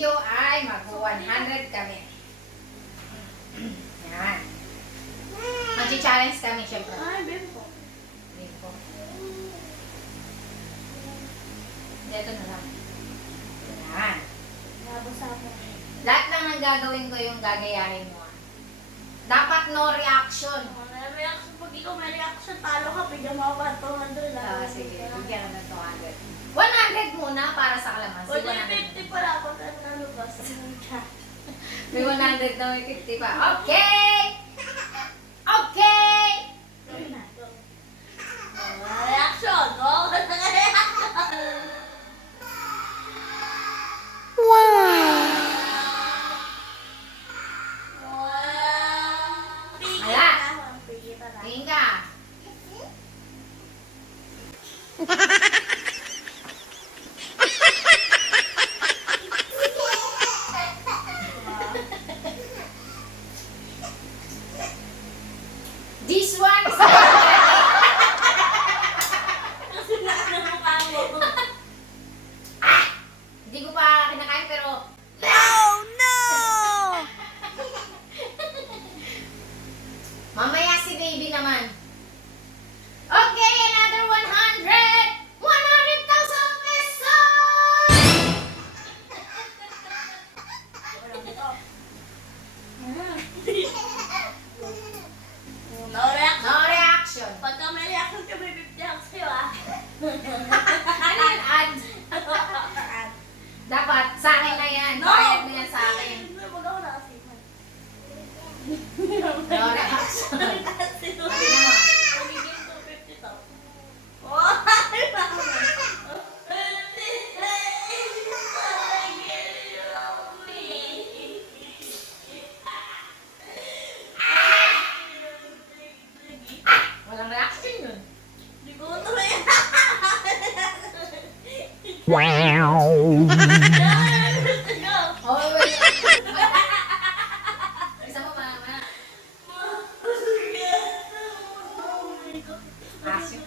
video ay mag-100 kami. Yan. Mag-challenge kami, syempre. Ay, bimpo. Bimpo. Dito na lang. Yan. Nabasa ako. Lahat lang ng gagawin ko yung gagayahin mo. Dapat no reaction. May reaction. Pag ikaw may reaction, talo ka. Bigyan mo ako 200 lang. Sige, bigyan ka ng 200. 100 muna para sa kalamansi. O, 50 pala pag nalubas. May 100 na may 50 pa. Okay! Okay! Gawin na. Go. Reaction. Go. Reaction. Wala. Tingin ka. This one is Kasi nakamukha mo. hindi ko pa kinakain pero mamaya si baby naman. Okay, another 100! 100,000 pesos! No reaction. No reaction. Pagka may reaction ka, may 50 ako sa'yo, ah. Ano yun, ad? Dapat, sa akin na yan. No! Bayad mo yan sa akin. Wag ako nakasiman. No reaction. Sino? Sabi mo. Magiging 250 to. Oh, ay, Walang reaction yun. Hindi ko ito eh. Wow. Go. Oh, wait. Isa mo, mama. Action.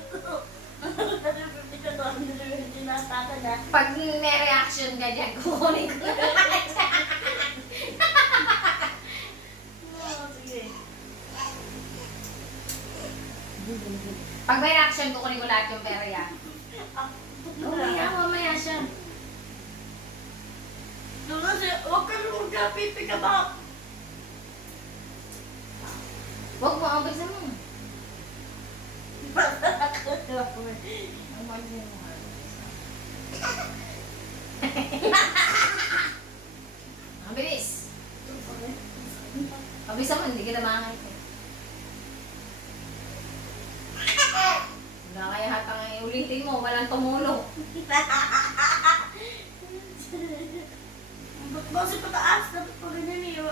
Pag may reaction ka dyan, kukunin ko na lahat. Pag may reaction, kukunin ko lahat yung pera yan. Mamaya siya. Huwag ka pipi ka ba? Huwag mo, ang bilisan mo. Ang bilis. Ang bilisan mo, hindi kita makakait eh. Wala kaya hatang ulitin mo, walang tumulong. Ba't ba si pataas? Dapat pa ganyan eh.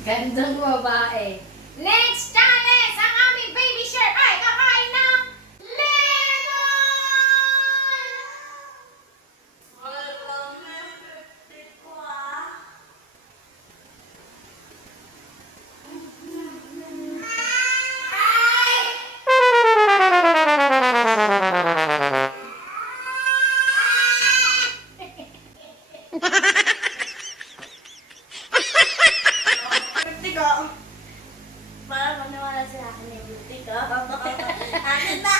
Gandang babae. Next challenge! Ang aming baby shark ay kakain ng lemon! Para maniwala sa akin yung beauty ko. Ano na?